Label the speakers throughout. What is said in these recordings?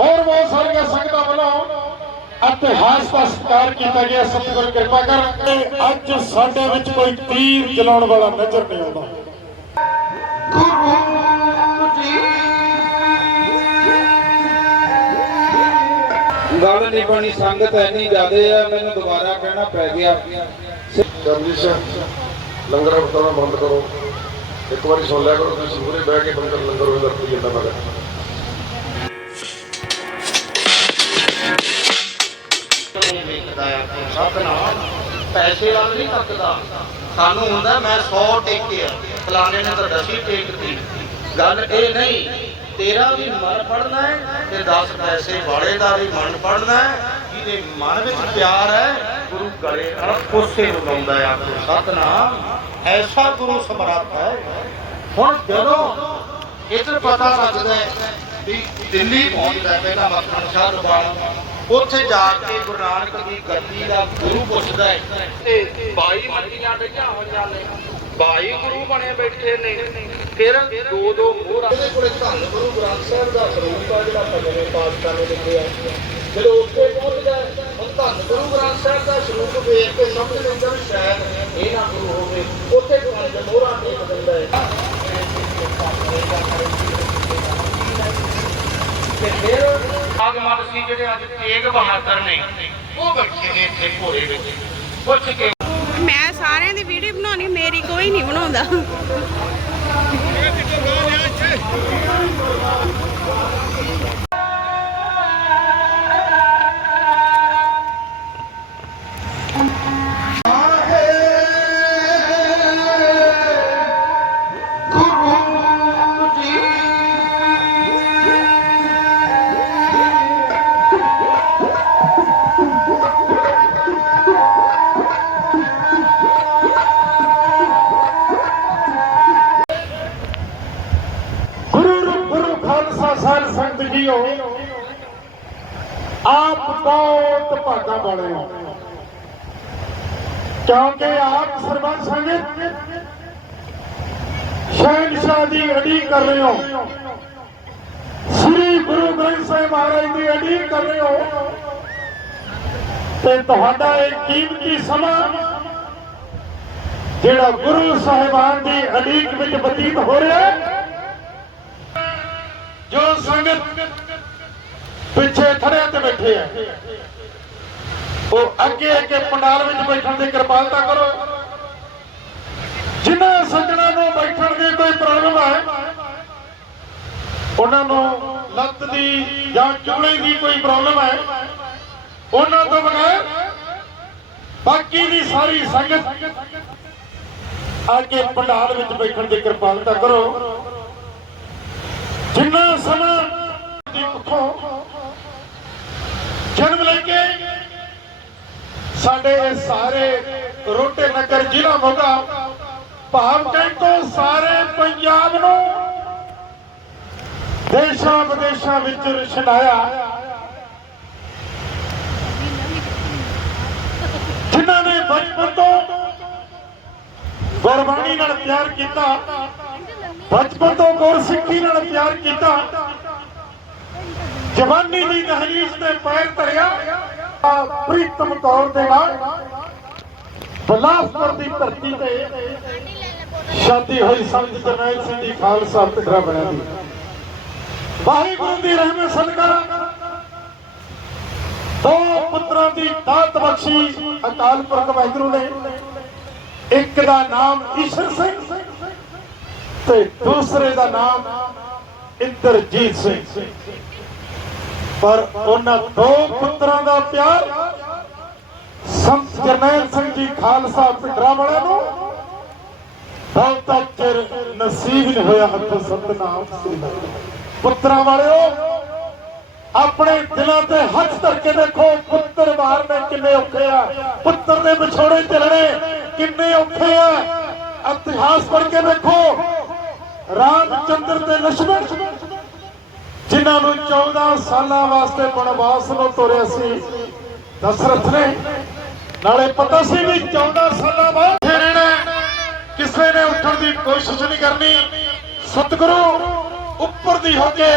Speaker 1: ਹੋਰ ਬਹੁਤ ਸਾਰੀਆਂ ਸੰਗਤਾਂ ਵੱਲੋਂ ਇਤਿਹਾਸ ਦਾ ਸਤਿਕਾਰ ਕੀਤਾ ਗਿਆ। ਸਤਿਗੁਰ ਕਿਰਪਾ ਕਰ ਅੱਜ ਸਾਡੇ ਵਿੱਚ ਕੋਈ ਤੀਰ ਚਲਾਉਣ ਵਾਲਾ ਨਜ਼ਰ ਨਹੀਂ ਆਉਂਦਾ।
Speaker 2: ਗੱਲ ਨਹੀਂ ਬਣੀ ਸੰਗਤ ਐਨੀ ਜ਼ਿਆਦੇ ਆ ਮੈਨੂੰ ਦੁਬਾਰਾ ਕਹਿਣਾ ਪੈ ਗਿਆ।
Speaker 3: ਕਮਲਿਸ਼ ਲੰਗਰ ਵਰਤਾਉਣਾ ਬੰਦ ਕਰੋ। ਇੱਕ ਵਾਰੀ ਸੁਣ ਲਿਆ ਕਰੋ ਤੁਸੀਂ ਮੂਹਰੇ ਬਹਿ ਕੇ ਲੰਗਰ ਲੰਗਰ ਹੋਏ ਵਰਤੀ ਜਾਂਦਾ ਮਗਰ।
Speaker 4: ਵੇਖਦਾ ਆ ਸਤਨਾਮ, ਪੈਸੇ ਵੱਲ ਨਹੀਂ ਤੱਕਦਾ। ਸਾਨੂੰ ਹੁੰਦਾ, ਮੈਂ 100 ਟੇਕਿਆ। ਫਲਾਣੇ ਨੇ ਤਾਂ ਦਸੀ ਟੇਕਤੀ। ਗੱਲ ਇਹ ਨਹੀਂ, ਤੇਰਾ ਵੀ ਮਨ ਪੜਨਾ ਹੈ ਤੇ 10 ਪੈਸੇ ਵਾਲੇ ਦਾ ਵੀ ਮਨ ਪੜਨਾ ਹੈ। ਜਿਹਦੇ ਮਨ ਵਿੱਚ ਪਿਆਰ ਹੈ, ਗੁਰੂ ਗਲੇ ਨਾਲ ਕੋਸੇ ਨੂੰ ਲਾਉਂਦਾ ਆ ਸਤਨਾਮ, ਐਸਾ ਗੁਰੂ ਸਮਰੱਥ ਹੈ। ਹੁਣ ਜਦੋਂ ਇਧਰ ਪਤਾ ਲੱਗਦਾ ਹੈ ਵੀ ਦਿੱਲੀ ਪਹੁੰਚਦਾ ਹੈ, ਪਹਿਲਾਂ ਮੱਖਣ ਸ਼ਾਹ ਦਰਬਾਰ। ਉੱਥੇ ਜਾ ਕੇ ਗੁਰੂ ਨਾਨਕ ਦੀ ਗੱਦੀ ਦਾ ਗੁਰੂ ਪੁੱਛਦਾ ਹੈ ਤੇ 22 ਮੱਟੀਆਂ ਡਈਆਂ ਹੋਈਆਂ ਨੇ। 22 ਗੁਰੂ ਬਣੇ ਬੈਠੇ ਨੇ। ਫਿਰ ਦੋ ਦੋ ਮੋਹਰਾਂ। ਇਹਦੇ ਕੋਲੇ ਧੰਨ ਗੁਰੂ ਗ੍ਰੰਥ ਸਾਹਿਬ ਦਾ ਸਰੂਪ ਆ ਜਿਹੜਾ ਭਜਨੇ ਪਾਤਸ਼ਾਹ ਨੇ ਲਿਖਿਆ ਜਦੋਂ ਉੱਥੇ ਪਹੁੰਚਦਾ ਹੁਣ ਧੰਨ ਗੁਰੂ ਗ੍ਰੰਥ ਸਾਹਿਬ ਦਾ ਸਰੂਪ ਵੇਖ ਕੇ ਸਮਝ ਲੈਂਦਾ ਵੀ ਸ਼ਾਇਦ ਇਹ ਨਾ ਗੁਰੂ ਹੋਵੇ। ਉੱਥੇ ਪੰਜ ਮੋਹਰਾਂ ਟੇਕ ਦਿੰਦਾ ਹੈ। ਤੇ ਫਿਰ ਆਗਮਨ ਸੀ ਜਿਹੜੇ ਅੱਜ ਤੇਗ ਬਹਾਦਰ ਨੇ ਉਹ ਬੈਠੇ ਨੇ ਇੱਥੇ ਘੋੜੇ ਵਿੱਚ। ਪੁੱਛ ਕੇ
Speaker 5: ਮੈਂ ਸਾਰਿਆਂ ਦੀ ਵੀਡੀਓ ਬਣਾਉਣੀ ਮੇਰੀ ਕੋਈ ਨਹੀਂ ਬਣਾਉਂਦਾ।
Speaker 1: ਵਾਲੇ ਹੋ ਕਿਉਂਕਿ ਆਪ ਸਰਬੰਸ ਸੰਗਤ, ਸ਼ਹਿਨਸ਼ਾਹ ਦੀ ਅੜੀ ਕਰ ਰਹੇ ਹੋ। ਸ੍ਰੀ ਗੁਰੂ ਗ੍ਰੰਥ ਸਾਹਿਬ ਮਹਾਰਾਜ ਦੀ ਅੜੀ ਕਰ ਰਹੇ ਹੋ। ਤੇ ਤੁਹਾਡਾ ਇਹ ਕੀਮਤੀ ਸਮਾਂ, ਜਿਹੜਾ ਗੁਰੂ ਸਾਹਿਬਾਨ ਦੀ ਅਡੀਕ ਵਿੱਚ ਬਤੀਤ ਹੋ ਰਿਹਾ ਹੈ, ਜੋ ਸੰਗਤ ਪਿੱਛੇ ਥੜਿਆਂ ਤੇ ਬੈਠੇ ਹੈ। ਉਹ ਅੱਗੇ ਅੱਗੇ ਪੰਡਾਲ ਵਿੱਚ ਬੈਠਣ ਦੀ ਕਿਰਪਾਲਤਾ ਕਰੋ। ਜਿਨ੍ਹਾਂ ਸੱਜਣਾ ਨੂੰ ਬੈਠਣ ਦੀ ਕੋਈ ਪ੍ਰੋਬਲਮ ਹੈ ਉਹਨਾਂ ਨੂੰ ਲੱਤ ਦੀ ਜਾਂ ਚੂਲੇ ਦੀ ਕੋਈ ਪ੍ਰੋਬਲਮ ਹੈ ਉਹਨਾਂ ਤੋਂ ਬਗੈਰ ਬਾਕੀ ਦੀ ਸਾਰੀ ਸੰਗਤ ਅੱਗੇ ਪੰਡਾਲ ਵਿੱਚ ਬੈਠਣ ਦੀ ਕਿਰਪਾਲਤਾ ਕਰੋ। ਜਿੰਨਾ ਸਮਾਂ ਦੀ ਕੁੱਖੋਂ ਜਨਮ ਲੈ ਕੇ ਸਾਡੇ ਇਹ ਸਾਰੇ ਰੋਟੇ ਨਗਰ ਜ਼ਿਲ੍ਹਾ ਮੋਗਾ, ਭਾਵ ਤੋਂ ਸਾਰੇ ਪੰਜਾਬ ਨੂੰ ਦੇਸ਼ਾਂ ਵਿਦੇਸ਼ਾਂ ਵਿੱਚ ਰਛਨਾਇਆ ਜਿਨ੍ਹਾਂ ਨੇ ਬਚਪਨ ਤੋਂ ਗੁਰਬਾਣੀ ਨਾਲ ਪਿਆਰ ਕੀਤਾ, ਬਚਪਨ ਤੋਂ ਗੁਰਸਿੱਖੀ ਨਾਲ ਪਿਆਰ ਕੀਤਾ, ਜਵਾਨੀ ਦੀ ਦਹਲੀਜ਼ ਤੇ ਪੈਰ ਧਰਿਆ ਪ੍ਰੀਤਮ ਕੌਰ ਦੇ ਨਾਲ ਬਲਾਸਪੁਰ ਦੀ ਧਰਤੀ ਤੇ ਸ਼ਾਦੀ ਹੋਈ ਸੰਤ ਜਰਨੈਲ ਸਿੰਘ ਦੀ ਖਾਲਸਾ ਪਿੰਡਰਾ ਬਣਿਆ ਦੀ ਵਾਹਿਗੁਰੂ ਦੀ ਰਹਿਮਤ ਸਦਕਾ ਦੋ ਪੁੱਤਰਾਂ ਦੀ ਦਾਤ ਬਖਸ਼ੀ ਅਕਾਲ ਪੁਰਖ ਵਾਹਿਗੁਰੂ ਨੇ। ਇੱਕ ਦਾ ਨਾਮ ਈਸ਼ਰ ਸਿੰਘ ਤੇ ਦੂਸਰੇ ਦਾ ਨਾਮ ਇੰਦਰਜੀਤ ਸਿੰਘ। ਪਰ ਉਹਨਾਂ ਦੋ ਪੁੱਤਰਾਂ ਦਾ ਪਿਆਰ ਸੰਤ ਜਰਨੈਲ ਸਿੰਘ ਜੀ ਖਾਲਸਾ ਪਿੰਡਰਾ ਵਾਲਿਆਂ ਨੂੰ ਬਹੁਤਾ ਚਿਰ ਨਸੀਬ ਨਹੀਂ ਹੋਇਆ ਹੱਥੋਂ ਸਤਨਾਮ ਸ੍ਰੀ ਪੁੱਤਰਾਂ ਵਾਲਿਓ, ਆਪਣੇ ਦਿਲਾਂ ਤੇ ਹੱਥ ਧਰ ਕੇ ਦੇਖੋ, ਪੁੱਤਰ ਮਾਰਨੇ ਕਿੰਨੇ ਔਖੇ ਆ। ਪੁੱਤਰ ਦੇ ਵਿਛੋੜੇ ਚੱਲਣੇ ਕਿੰਨੇ ਔਖੇ ਆ। ਇਤਿਹਾਸ ਪੜ੍ਹ ਕੇ ਦੇਖੋ ਰਾਮ ਚੰਦਰ ਤੇ ਲక్ష్మణ ਜਿਨ੍ਹਾਂ ਨੂੰ 14 ਸਾਲਾਂ ਵਾਸਤੇ ਬਨਵਾਸ ਨੂੰ ਤੋਰਿਆ ਸੀ, ਦਸ਼ਰਥ ਨੇ। ਨਾਲੇ ਪਤਾ ਸੀ ਵੀ 14 ਸਾਲਾਂ ਬਾਅਦ ਇੱਥੇ ਰਹਿਣਾ ਕਿਸੇ ਨੇ ਉੱਠਣ ਦੀ ਕੋਸ਼ਿਸ਼ ਨਹੀਂ ਕਰਨੀ। ਸਤਿਗੁਰੂ ਉੱਪਰ ਦੀ ਹੋ ਕੇ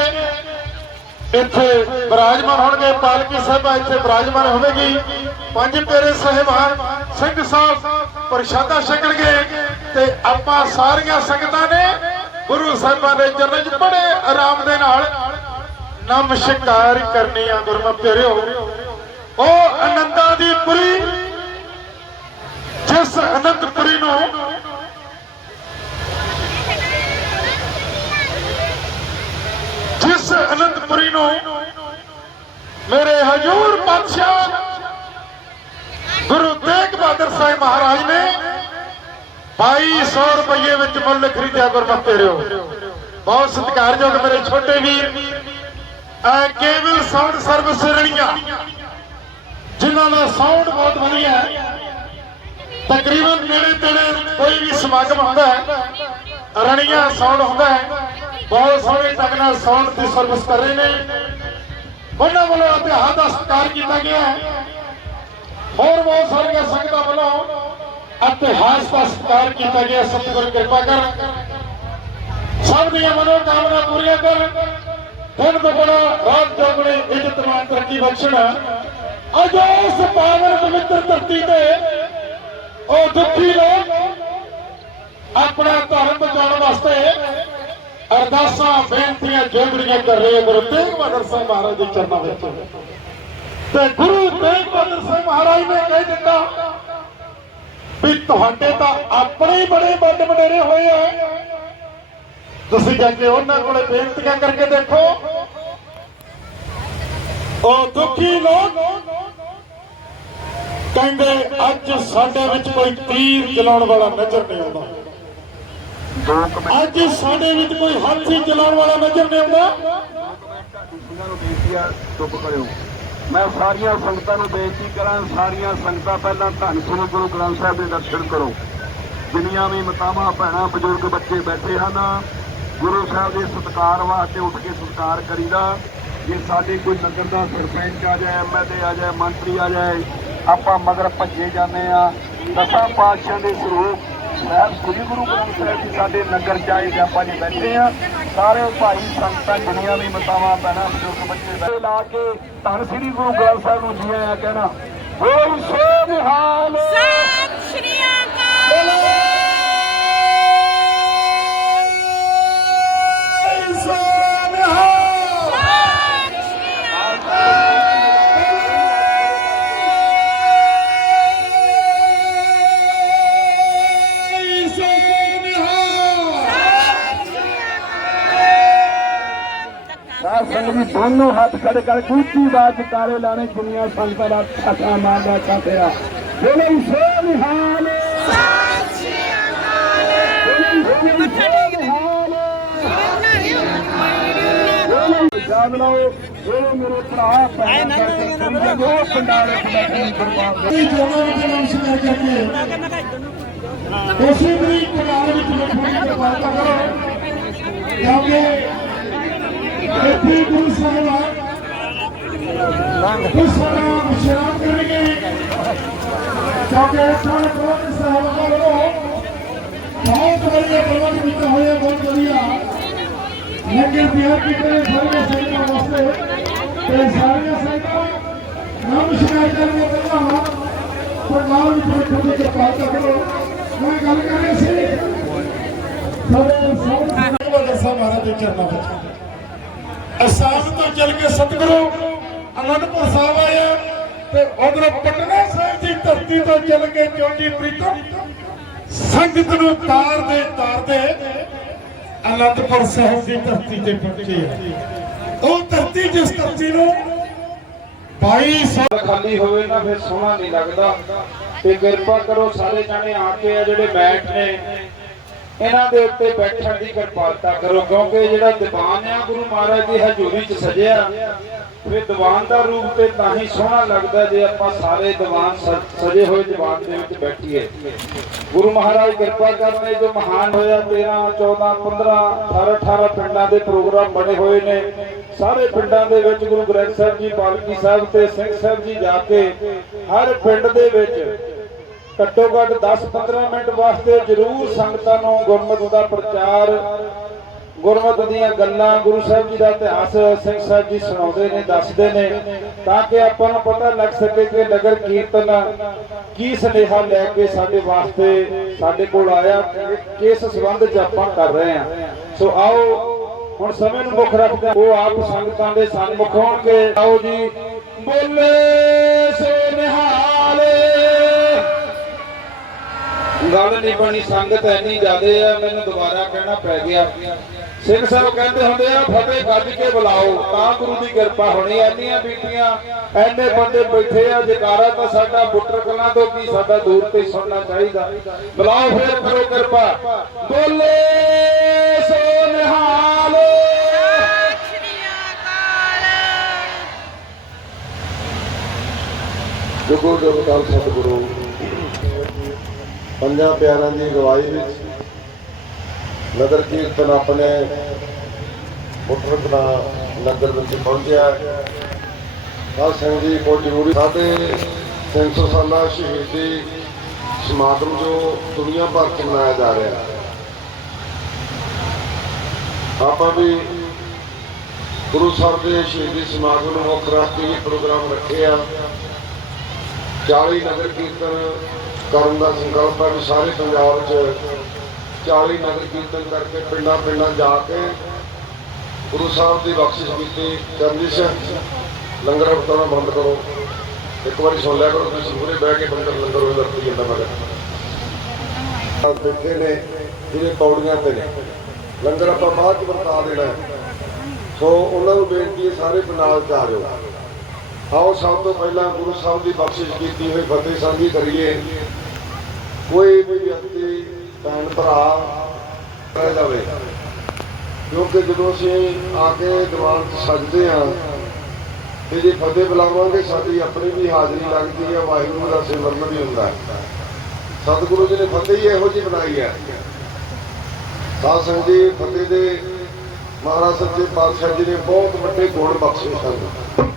Speaker 1: ਇੱਥੇ ਵਿਰਾਜਮਾਨ ਹੋਣਗੇ। ਪਾਲਕੀ ਸਾਹਿਬਾ ਇੱਥੇ ਵਿਰਾਜਮਾਨ ਹੋਵੇਗੀ। ਪੰਜ ਪੇਰੇ ਸਾਹਿਬਾਨ ਸਿੰਘ ਸਾਹਿਬ ਪ੍ਰਸ਼ਾਦਾ ਛਕਣਗੇ ਤੇ ਆਪਾਂ ਸਾਰੀਆਂ ਸੰਗਤਾਂ ਨੇ ਗੁਰੂ ਸਾਹਿਬਾਂ ਦੇ ਚਰਨਾਂ 'ਚ ਬੜੇ ਆਰਾਮ ਦੇ ਨਾਲ ਨਮਸਕਾਰ ਕਰਨੀ ਆ ਗੁਰਮਤਿ ਪਿਆਰਿਓ। ਉਹ ਅਨੰਦਾਂ ਦੀ ਪੁਰੀ ਜਿਸ ਅਨੰਦਪੁਰੀ ਨੂੰ ਜਿਸ ਅਨੰਦਪੁਰੀ ਨੂੰ ਮੇਰੇ ਹਜੂਰ ਪਾਤਸ਼ਾਹ ਗੁਰੂ ਤੇਗ ਬਹਾਦਰ ਸਾਹਿਬ ਮਹਾਰਾਜ ਨੇ 2200 ਰੁਪਏ ਵਿੱਚ ਮੁੱਲ ਖਰੀਦਿਆ ਗੁਰਮਤਿ ਪਿਆਰਿਓ। ਬਹੁਤ ਸਤਿਕਾਰਯੋਗ ਮੇਰੇ ਛੋਟੇ ਵੀਰ। ਐ ਕੇਵਲ ਸਾਊਂਡ ਸਰਵਿਸ ਰਣੀਆਂ, ਜਿਨ੍ਹਾਂ ਦਾ ਸਾਊਂਡ ਬਹੁਤ ਵਧੀਆ ਹੈ। ਤਕਰੀਬਨ ਨੇੜੇ ਤੇੜੇ ਕੋਈ ਵੀ ਸਮਾਗਮ ਹੁੰਦਾ ਹੈ, ਰਣੀਆਂ ਸਾਊਂਡ ਹੁੰਦਾ ਹੈ। ਬਹੁਤ ਸੋਹਣੇ ਢੰਗ ਨਾਲ ਸਾਊਂਡ ਦੀ ਸਰਵਿਸ ਕਰ ਰਹੇ ਨੇ। ਉਹਨਾਂ ਵੱਲੋਂ ਇਤਿਹਾਸ ਦਾ ਸਤਿਕਾਰ ਕੀਤਾ ਗਿਆ ਹੈ। ਹੋਰ ਬਹੁਤ ਸਾਰੀਆਂ ਸੰਗਤਾਂ ਵੱਲੋਂ ਇਤਿਹਾਸ ਦਾ ਸਤਿਕਾਰ ਕੀਤਾ ਗਿਆ। ਸਤਿਗੁਰ ਕਿਰਪਾ ਕਰ। ਸਭ ਦੀਆਂ ਮਨੋਕਾਮਨਾ ਪੂਰੀਆਂ ਕਰ। ਦਿਨ ਦੁਗਣਾ ਰਾਤ ਚੌਗਣੀ ਇੱਜ਼ਤ ਮਾਨ ਤਰੱਕੀ ਬਖਸ਼ਣ ਅੱਜ ਉਸ ਪਾਵਨ ਪਵਿੱਤਰ ਧਰਤੀ ਤੇ ਉਹ ਦੁੱਖੀ ਲੋਕ ਆਪਣਾ ਧਰਮ ਬਚਾਉਣ ਵਾਸਤੇ ਅਰਦਾਸਾਂ, ਬੇਨਤੀਆਂ ਜੋਗੜੀਆਂ ਕਰ ਰਹੇ ਗੁਰੂ ਤੇਗ ਬਹਾਦਰ ਸਾਹਿਬ ਮਹਾਰਾਜ ਦੇ ਚਰਨਾਂ ਵਿੱਚ ਤੇ ਗੁਰੂ ਤੇਗ ਬਹਾਦਰ ਸਾਹਿਬ ਮਹਾਰਾਜ ਨੇ ਕਹਿ ਦਿੱਤਾ ਵੀ ਤੁਹਾਡੇ ਤਾਂ ਆਪਣੇ ਬੜੇ ਵੱਡ ਵਡੇਰੇ ਹੋਏ ਆ। ਤੁਸੀਂ ਜਾ ਕੇ ਉਹਨਾਂ ਕੋਲੇ ਬੇਨਤੀਆਂ ਕਰਕੇ ਦੇਖੋ। ਉਹ ਦੁਖੀ ਲੋਕ ਕਹਿੰਦੇ, ਅੱਜ ਸਾਡੇ ਵਿੱਚ ਕੋਈ ਤੀਰ ਚਲਾਉਣ ਵਾਲਾ ਨਜ਼ਰ ਨਹੀਂ ਆਉਂਦਾ। ਅੱਜ ਸਾਡੇ ਵਿੱਚ ਕੋਈ ਹਾਥੀ ਚਲਾਉਣ ਵਾਲਾ ਨਜ਼ਰ ਨਹੀਂ ਆਉਂਦਾ।
Speaker 6: ਸਿੰਘਾਂ ਨੂੰ ਬੇਨਤੀ ਆ ਚੁੱਪ ਕਰਿਓ ਮੈਂ ਸਾਰੀਆਂ ਸੰਗਤਾਂ ਨੂੰ ਬੇਨਤੀ ਕਰਾਂ, ਸਾਰੀਆਂ ਸੰਗਤਾਂ ਪਹਿਲਾਂ ਧੰਨ ਸ੍ਰੀ ਗੁਰੂ ਗ੍ਰੰਥ ਸਾਹਿਬ ਦੇ ਦਰਸ਼ਨ ਕਰੋ। ਜਿੰਨੀਆਂ ਵੀ ਮਾਤਾਵਾਂ, ਭੈਣਾਂ, ਬਜ਼ੁਰਗ, ਬੱਚੇ ਬੈਠੇ ਹਨ ਗੁਰੂ ਸਾਹਿਬ ਦੇ ਸਤਿਕਾਰ ਵਾਸਤੇ ਉੱਠ ਕੇ ਸਤਿਕਾਰ ਕਰੀਦਾ। ਜੇ ਸਾਡੇ ਕੋਈ ਨਗਰ ਦਾ ਸਰਪੰਚ ਆ ਜਾਏ ਐਮਐਲਏ ਆ ਜਾਏ, ਮੰਤਰੀ ਆ ਜਾਏ, ਆਪਾਂ ਮਗਰ ਭੱਜੇ ਜਾਂਦੇ ਆ ਦਸਾਂ ਪਾਤਸ਼ਾਹ ਦੇ ਸਰੂਪ ਸਾਹਿਬ, ਸ੍ਰੀ ਗੁਰੂ ਗ੍ਰੰਥ ਸਾਹਿਬ ਜੀ ਸਾਡੇ ਨਗਰ ਚ ਆਏ ਆਪਾਂ ਜੀ ਬੈਠੇ ਆ ਸਾਰੇ ਭਾਈ ਸੰਗਤਾਂ ਦੁਨੀਆਂ ਵੀ ਮਤਾਵਾਂ ਪੈਣਾ ਬਜ਼ੁਰਗ ਬੱਚੇ ਲਾ ਕੇ ਧੰਨ ਸ੍ਰੀ ਗੁਰੂ ਗ੍ਰੰਥ ਸਾਹਿਬ ਨੂੰ ਜੀ ਆਇਆ ਕਹਿਣਾ, ਬੋਲ ਸੋ ਨਿਹਾਲ ਦੋਨੋਂ ਹੱਥ ਖੜੇ ਕਰ ਉੱਚੀ ਬਾਤ ਜਕਾਰੇ ਲਾਣੇ ਦੁਨੀਆ ਸੰਗਤਾਂ ਦਾ ਛਾਤਾ ਮਾਰਦਾ ਛਾਤਿਆ ਬੋਲੇ ਸੋ ਨਿਹਾਲ
Speaker 5: ਸਤਿ ਸ਼੍ਰੀ ਅਕਾਲ ਮੱਥਾ ਟੇਕ ਦੇ
Speaker 6: ਯਾਦ ਲਓ ਇਹ ਮੇਰੇ ਭਰਾ ਭੈਣ ਕਰਕੇ ਜੋ ਪੰਡਾਲੇ ਬੈਠੇ ਗੁਰਬਾਣੀ
Speaker 1: ਇਹ ਦੋਨਾਂ ਵਿੱਚ ਨਮਸਕਾਰ ਕਰਕੇ ਉਸੇ ਵੀ ਕਨਾਲ ਵਿੱਚ ਕਿਰਪਾਲਤਾ ਕਰੋ ਕਿਉਂਕਿ ਇੱਥੇ ਗੁਰੂ ਸਾਹਿਬਾਨ ਇਸ ਸਮੇਂ ਵਿਸ਼ਰਾਮ ਕਰਨਗੇ ਕਿਉਂਕਿ ਇੱਥੋਂ ਪ੍ਰਬੰਧ ਸਾਹਿਬਾਨ ਵੱਲੋਂ ਬਹੁਤ ਵਧੀਆ ਪ੍ਰਬੰਧ ਕੀਤਾ ਹੋਇਆ ਬਹੁਤ ਵਧੀਆ ਲੰਗਰ ਤਿਆਰ ਕੀਤੇ ਨੇ ਸਾਰੀਆਂ ਸੰਗਤਾਂ ਵਾਸਤੇ ਤੇ ਸਾਰੀਆਂ ਸੰਗਤਾਂ ਨਮਸਕਾਰ ਕਰਨ ਤੋਂ ਪਹਿਲਾਂ ਪਰਮਾਰ ਵਿੱਚ ਮਠੋੜੀ ਕਿਰਪਾਲਤਾ ਕਰੋ ਮੈਂ ਗੱਲ ਕਰ ਰਿਹਾ ਸੀ ਸਾਡੇ ਸਭ ਦਸਾਂ ਮਹਾਰਾਜ ਦੇ ਚਰਨਾਂ ਵਿੱਚ ਅਸਾਮ ਤੋਂ ਚੱਲ ਕੇ ਸਤਿਗੁਰੂ ਅਨੰਦਪੁਰ ਸਾਹਿਬ ਆਇਆ ਤੇ ਉਧਰੋਂ ਪਟਨਾ ਸਾਹਿਬ ਦੀ ਧਰਤੀ ਤੋਂ ਚੱਲ ਕੇ ਚੋਟੀ ਪ੍ਰੀਤਮ ਸੰਗਤ ਨੂੰ ਤਾਰ ਦੇ ਤਾਰ ਦੇ ਅਨੰਦਪੁਰ ਸਾਹਿਬ ਦੀ ਧਰਤੀ ਤੇ ਪਹੁੰਚੇ ਉਹ ਧਰਤੀ ਜਿਸ ਧਰਤੀ ਨੂੰ 2200
Speaker 2: ਖਾਲੀ ਹੋਵੇ ਨਾ, ਫਿਰ ਸੋਹਣਾ ਨਹੀਂ ਲੱਗਦਾ। ਤੇ ਕਿਰਪਾ ਕਰੋ ਸਾਰੇ ਜਾਣੇ ਆ ਕੇ ਆ ਜਿਹੜੇ ਬੈਠ ਨੇ ਇਹਨਾਂ ਦੇ ਉੱਤੇ ਬੈਠਣ ਦੀ ਕਿਰਪਾਲਤਾ ਕਰੋ, ਕਿਉਂਕਿ ਜਿਹੜਾ ਦੀਵਾਨ ਆ, ਗੁਰੂ ਮਹਾਰਾਜ ਦੀ ਹਜ਼ੂਰੀ 'ਚ ਸਜਿਆ, ਫਿਰ ਦੀਵਾਨ ਦਾ ਰੂਪ ਤੇ ਤਾਂ ਹੀ ਸੋਹਣਾ ਲੱਗਦਾ ਜੇ ਆਪਾਂ ਸਾਰੇ ਦੀਵਾਨ ਸਜੇ ਹੋਏ ਦੀਵਾਨ ਦੇ ਵਿੱਚ ਬੈਠੀਏ। ਗੁਰੂ ਮਹਾਰਾਜ ਕਿਰਪਾ ਕਰਨੇ ਜੋ ਮਹਾਨ ਹੋਇਆ 13 14 15 18 18 ਪਿੰਡਾਂ ਦੇ ਪ੍ਰੋਗਰਾਮ ਬਣੇ ਹੋਏ ਨੇ। ਸਾਰੇ ਪਿੰਡਾਂ ਦੇ ਵਿੱਚ ਗੁਰੂ ਗ੍ਰੰਥ ਸਾਹਿਬ ਜੀ, ਪਾਲਕੀ ਸਾਹਿਬ ਤੇ ਸਿੰਘ ਸਾਹਿਬ ਜੀ ਜਾ ਕੇ ਹਰ ਪਿੰਡ ਦੇ ਵਿੱਚ ਘੱਟੋ ਘੱਟ 10-15 ਮਿੰਟ ਵਾਸਤੇ ਜ਼ਰੂਰ ਸੰਗਤਾਂ ਨੂੰ ਗੁਰਮਤਿ ਦਾ ਪ੍ਰਚਾਰ, ਗੁਰਮਤਿ ਦੀਆਂ ਗੱਲਾਂ ਗੁਰੂ ਸਾਹਿਬ ਜੀ ਦਾ ਇਤਿਹਾਸ ਸਿੰਘ ਸਾਹਿਬ ਜੀ ਸੁਣਾਉਂਦੇ ਨੇ, ਦੱਸਦੇ ਨੇ, ਤਾਂ ਕਿ ਆਪਾਂ ਨੂੰ ਪਤਾ ਲੱਗ ਸਕੇ ਕਿ ਨਗਰ ਕੀਰਤਨ ਕੀ ਸੁਨੇਹਾ ਲੈ ਕੇ ਸਾਡੇ ਵਾਸਤੇ ਸਾਡੇ ਕੋਲ ਆਇਆ, ਕਿਸ ਸੰਬੰਧ 'ਚ ਆਪਾਂ ਕਰ ਰਹੇ ਹਾਂ। ਸੋ ਆਓ, ਹੁਣ ਸਮੇਂ ਨੂੰ ਮੁੱਖ ਰੱਖਦੇ ਹਾਂ। ਉਹ ਆਪ ਸੰਗਤਾਂ ਦੇ ਸਨਮੁਖ ਹੋਣਗੇ। ਆਓ ਜੀ, ਬੋਲੇ ਸੋ ਨਿਹਾਲ। ਗੱਲ ਨਹੀਂ ਬਣੀ ਸੰਗਤ ਐਨੀ ਜ਼ਿਆਦੇ ਆ ਮੈਨੂੰ ਦੁਬਾਰਾ ਕਹਿਣਾ ਪੈ ਗਿਆ। ਸਿੰਘ ਸਾਹਿਬ ਕਹਿੰਦੇ ਹੁੰਦੇ ਆ ਫਤਿਹ ਗੱਜ ਕੇ ਬੁਲਾਓ ਤਾਂ ਗੁਰੂ ਦੀ ਕਿਰਪਾ ਹੋਣੀ ਐਨੀਆਂ ਬੀਬੀਆਂ ਐਨੇ ਬੰਦੇ ਬੈਠੇ ਆ ਜਕਾਰਾ ਤਾਂ ਸਾਡਾ ਬੁੱਟਰ ਕਲਾਂ ਤੋਂ ਕੀ ਸਾਡਾ ਦੂਰ ਤੇ ਸੁਣਨਾ ਚਾਹੀਦਾ। ਬੁਲਾਓ ਫੇਰ ਕਰੋ ਕਿਰਪਾ। ਬੋਲੇ ਸੋ ਨਿਹਾਲ।
Speaker 3: ਜੁਗੋ ਜਗਤਾਲ ਸਤਿਗੁਰੂ। ਪੰਜਾਂ ਪਿਆਰਾਂ ਦੀ ਅਗਵਾਈ ਵਿੱਚ ਨਗਰ ਕੀਰਤਨ ਆਪਣੇ ਮੁੱਠਰਕਣਾ ਨਗਰ ਵਿੱਚ ਪਹੁੰਚਿਆ ਸਾਧ ਸੰਗਤ ਜੀ ਬਹੁਤ ਜ਼ਰੂਰੀ ਸਾਡੇ 300 ਸਾਲਾ ਸ਼ਹੀਦੀ ਸਮਾਗਮ ਜੋ ਦੁਨੀਆ ਭਰ 'ਚ ਮਨਾਇਆ ਜਾ ਰਿਹਾ ਆਪਾਂ ਵੀ ਗੁਰੂ ਸਾਹਿਬ ਦੇ ਸ਼ਹੀਦੀ ਸਮਾਗਮ ਨੂੰ ਮੁੱਖ ਰੱਖ ਕੇ ਇਹ ਪ੍ਰੋਗਰਾਮ ਰੱਖਿਆ 40 ਨਗਰ ਕੀਰਤਨ ਕਰਨ ਦਾ ਸੰਕਲਪ ਹੈ ਵੀ ਸਾਰੇ ਪੰਜਾਬ 'ਚ 40 ਨਗਰ ਕੀਰਤਨ ਕਰਕੇ ਪਿੰਡਾਂ ਪਿੰਡਾਂ ਜਾ ਕੇ ਗੁਰੂ ਸਾਹਿਬ ਦੀ ਬਖਸ਼ਿਸ਼ ਕੀਤੀ ਕਰਨੀ ਸੀ ਲੰਗਰ ਵਰਤਾਉਣਾ ਬੰਦ ਕਰੋ। ਇੱਕ ਵਾਰੀ ਸੁਣ ਲਿਆ ਕਰੋ, ਤੁਸੀਂ ਸੂਰੇ ਬਹਿ ਕੇ ਬੰਦਰ ਲੰਗਰ ਉਹ ਵਰਤੀ ਜਾਂਦਾ ਮਗਰ ਬੈਠੇ ਨੇ, ਜਿਹੜੇ ਪੌੜੀਆਂ ਤੇ ਨੇ। ਲੰਗਰ ਆਪਾਂ ਬਾਅਦ ਚ ਵਰਤਾ ਦੇਣਾ ਸੋ ਉਹਨਾਂ ਨੂੰ ਬੇਨਤੀ ਹੈ, ਸਾਰੇ ਨਾਲ ਚ ਆ ਜਾਓ ਆਓ, ਸਭ ਤੋਂ ਪਹਿਲਾਂ ਗੁਰੂ ਸਾਹਿਬ ਦੀ ਬਖਸ਼ਿਸ਼ ਕੀਤੀ ਹੋਈ, ਫਤਿਹ ਸਾਂਝੀ ਕਰੀਏ। ਕੋਈ ਵੀ ਵਿਅਕਤੀ ਭੈਣ ਭਰਾ ਰਹਿ ਜਾਵੇ, ਕਿਉਂਕਿ ਜਦੋਂ ਅਸੀਂ ਆ ਕੇ ਦੀਵਾਨ ਸਜਦੇ ਹਾਂ, ਤੇ ਜੇ ਫਤਿਹ ਬੁਲਾਵਾਂਗੇ, ਸਾਡੀ ਆਪਣੀ ਵੀ ਹਾਜ਼ਰੀ ਲੱਗਦੀ ਹੈ, ਵਾਹਿਗੁਰੂ ਦਾ ਸਿਮਰਨ ਵੀ ਹੁੰਦਾ ਹੈ। ਸਤਿਗੁਰੂ ਜੀ ਨੇ ਫਤਿਹ ਹੀ ਇਹੋ ਜਿਹੀ ਬਣਾਈ ਹੈ। ਸਾਧ ਸੰਗਤ ਜੀ, ਫਤਿਹ ਦੇ ਮਹਾਰਾਜ ਸੱਚੇ ਪਾਤਸ਼ਾਹ ਜੀ ਨੇ ਬਹੁਤ ਵੱਡੇ ਗੁਣ ਬਖਸ਼ੇ ਸਨ।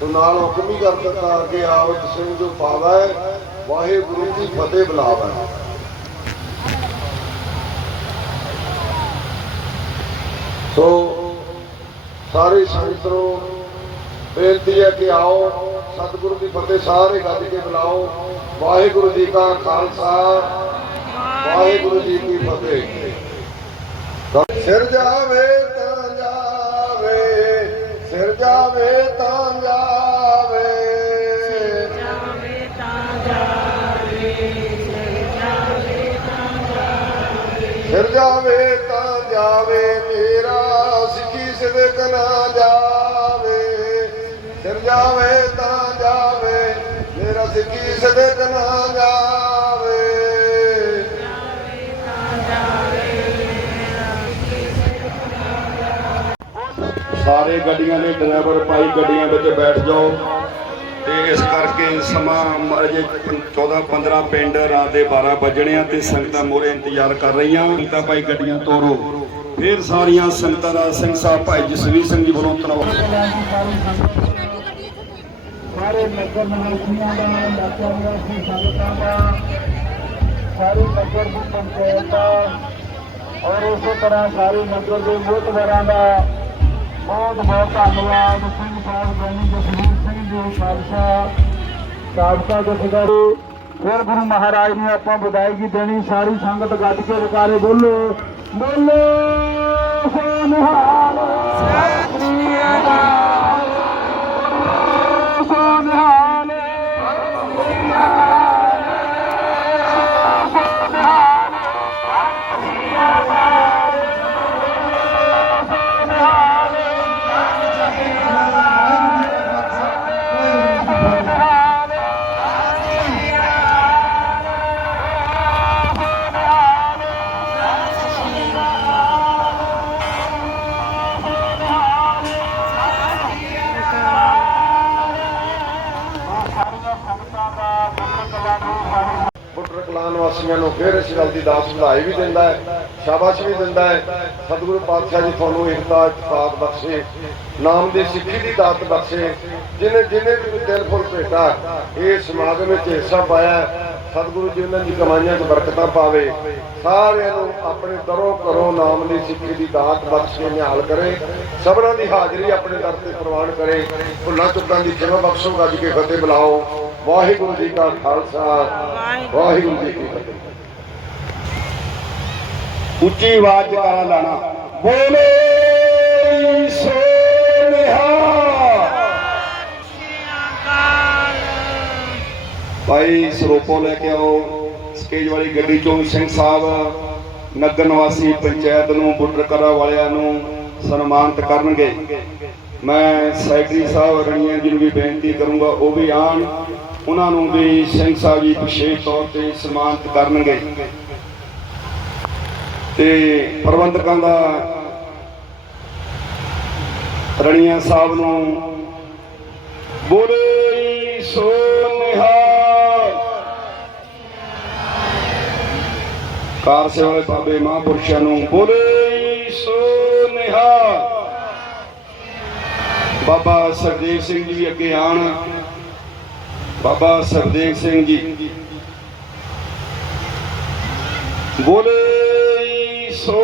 Speaker 3: ਤੋ ਨਾਲ ਹੁਕਮ ਹੀ ਕਰ ਦਿੱਤਾ ਕਿ ਆਵਤ ਸਿੰਘ ਜੋ ਪਾਵਾ ਹੈ ਵਾਹਿਗੁਰੂ ਦੀ ਫਤਿਹ ਬੁਲਾਵਾ ਸੋ ਸਾਰੇ ਸੰਗਤ ਬੇਨਤੀ ਹੈ ਕਿ ਆਓ, ਸਤਿਗੁਰੂ ਦੀ ਫਤਿਹ ਸਾਰੇ ਗੱਜ ਕੇ ਬੁਲਾਓ। ਵਾਹਿਗੁਰੂ ਜੀ ਕਾ ਖਾਲਸਾ, ਵਾਹਿਗੁਰੂ ਜੀ ਕੀ ਫਤਿਹ। ਸਿਰ ਜਾਵੇ ਤਾਂ ਜਾਵੇ, ਸਿਰ ਜਾਵੇ ਤਾਂ ਜਾਵੇ। ਫਿਰ ਜਾਵੇ ਤਾਂ ਜਾਵੇ, ਮੇਰਾ ਸਿੱਖੀ ਸਿਦਕ ਨਾ ਜਾਵੇ। ਸਿਰ ਜਾਵੇ ਤਾਂ ਜਾਵੇ, ਮੇਰਾ ਸਿੱਖੀ ਸਿਦਕ ਨਾ ਜਾਵੇ।
Speaker 6: ਸਾਰੇ ਗੱਡੀਆਂ ਦੇ ਡਰਾਈਵਰ ਭਾਈ ਗੱਡੀਆਂ ਵਿੱਚ ਬੈਠ ਜਾਓ। ਇਸ ਕਰਕੇ ਸਮਾਂ ਅਜੇ 14 15 ਪਿੰਡ ਰਾਤ ਦੇ 12 ਵੱਜਣੇ ਆ ਤੇ ਸੰਗਤਾਂ ਮੋਰੇ ਇੰਤਜ਼ਾਰ ਕਰ ਰਹੀਆਂ। ਸੰਗਤਾਂ ਭਾਈ ਗੱਡੀਆਂ ਤੋਰੋ। ਫਿਰ ਸਾਰੀਆਂ ਸੰਗਤਾਂ ਦਾ ਸਿੰਘ ਸਾਹਿਬ ਭਾਈ ਜਸਵੀਰ ਸਿੰਘ ਜੀ ਵੱਲੋਂ ਧੰਨਵਾਦ
Speaker 7: ਸਾਰੇ ਨਗਰ ਨਿਵਾਸੀਆਂ ਦਾ ਇਲਾਕਾ ਨਿਵਾਸੀ ਸੰਗਤਾਂ ਦਾ, ਸਾਰੇ ਨਗਰ ਦੀ ਪੰਚਾਇਤ ਦਾ ਔਰ ਉਸੇ ਤਰ੍ਹਾਂ ਸਾਰੇ ਨਗਰ ਦੇ ਮੋਹਤਵਰਾਂ ਦਾ ਬਹੁਤ ਬਹੁਤ ਧੰਨਵਾਦ। ਸਿੰਘ ਸਾਹਿਬ ਗਿਆਨੀ ਜਸਵੀਰ ਜੀ ਖਾਲਸਾ, ਸਾਬਕਾ ਜਥੇਦਾਰ, ਫਿਰ ਗੁਰੂ ਮਹਾਰਾਜ ਨੇ ਆਪਾਂ ਵਧਾਈ ਦੇਣੀ, ਸਾਰੀ ਸੰਗਤ ਗੱਜ ਕੇ ਵਿਕਾਰੇ ਬੋਲੋ ਬੋਲੋ, ਸੋ ਨਿਹਾਲ
Speaker 3: ਕਲਾਨ ਨੂੰ ਫਿਰ ਇਸ ਗੱਲ ਦੀ ਦਾਸ ਵਧਾਈ ਵੀ ਦਿੰਦਾ ਹੈ, ਸ਼ਾਬਾਸ਼ ਵੀ ਦਿੰਦਾ ਹੈ। ਸਤਿਗੁਰੂ ਪਾਤਸ਼ਾਹ ਜੀ ਤੁਹਾਨੂੰ ਇਕਤਾ ਇਤਫਾਕ ਬਖਸ਼ੇ, ਨਾਮ ਦੀ ਸਿੱਖੀ ਦੀ ਦਾਤ ਬਖਸ਼ੇ। ਜਿਨੇ ਜਿਨੇ ਵੀ ਦਿਲ ਫੁੱਲ ਭੇਟਾ, ਇਹ ਸਮਾਗਮ ਵਿੱਚ ਹਿੱਸਾ ਪਾਇਆ ਸਤਿਗੁਰੂ ਜੀ ਉਹਨਾਂ ਦੀ ਕਮਾਈਆਂ 'ਚ ਬਰਕਤਾਂ ਪਾਵੇ। ਸਾਰਿਆਂ ਨੂੰ ਆਪਣੇ ਦਰੋਂ ਕਰੋ ਨਾਮ ਦੀ ਸਿੱਖੀ ਦੀ ਦਾਤ ਬਖਸ਼ ਕੇ ਨਿਹਾਲ ਕਰੇ। ਸਭਨਾਂ ਦੀ ਹਾਜ਼ਰੀ ਆਪਣੇ ਦਰ ਤੇ ਪ੍ਰਵਾਨ ਕਰੇ। ਭੁੱਲਾਂ ਚੁੱਕਾਂ ਦੀ ਖਿਮਾ ਬਖਸ਼ੋ, ਗੱਜ ਕੇ ਫਤਿਹ ਬੁਲਾਓ। ਵਾਹਿਗੁਰੂ ਜੀ ਕਾ ਖਾਲਸਾ ਵਾਹਿਗੁਰੂ ਜੀ ਕੀ ਫਤਿਹ।
Speaker 6: ਉੱਚੀ ਆਵਾਜ਼ ਕਰਾ ਲਾਣਾ। ਬੋਲੇ ਸੋ ਭਾਈ ਸਰੋਪੋ ਲੈ ਕੇ ਆਓ। ਸਟੇਜ ਵਾਲੀ ਗੱਡੀ ਚੋਂ ਸਿੰਘ ਸਾਹਿਬ ਨਗਰ ਨਿਵਾਸੀ ਪੰਚਾਇਤ ਨੂੰ ਬੁੱਟਰ ਕਰਾ ਵਾਲਿਆਂ ਨੂੰ ਸਨਮਾਨਿਤ ਕਰਨਗੇ। ਮੈਂ ਸੈਕਟਰੀ ਸਾਹਿਬ ਰਣੀਆਂ ਜੀ ਨੂੰ ਵੀ ਬੇਨਤੀ ਕਰੂੰਗਾ, ਉਹ ਵੀ ਆਣ ਉਹਨਾਂ ਨੂੰ ਵੀ ਸਿੰਘ ਸਾਹਿਬ ਜੀ ਵਿਸ਼ੇਸ਼ ਤੌਰ ਤੇ ਸਨਮਾਨਿਤ ਕਰਨਗੇ। ਤੇ ਪ੍ਰਬੰਧਕਾਂ ਦਾ ਰਣੀਆਂ ਸਾਹਿਬ ਨੂੰ ਬੋਲੇ ਸੋ ਨਿਹਾਲ। ਕਾਰ ਸੇਵਾ ਬਾਬੇ ਮਹਾਂਪੁਰਸ਼ਾਂ ਨੂੰ ਬੋਲੇ ਸੋ ਨਿਹਾਲ। ਬਾਬਾ ਸਰਦੇਵ ਸਿੰਘ ਜੀ ਅੱਗੇ ਆਣ। ਬਾਬਾ ਸਰਦੇਵ ਸਿੰਘ ਜੀ। ਬੋਲੇ ਸੋ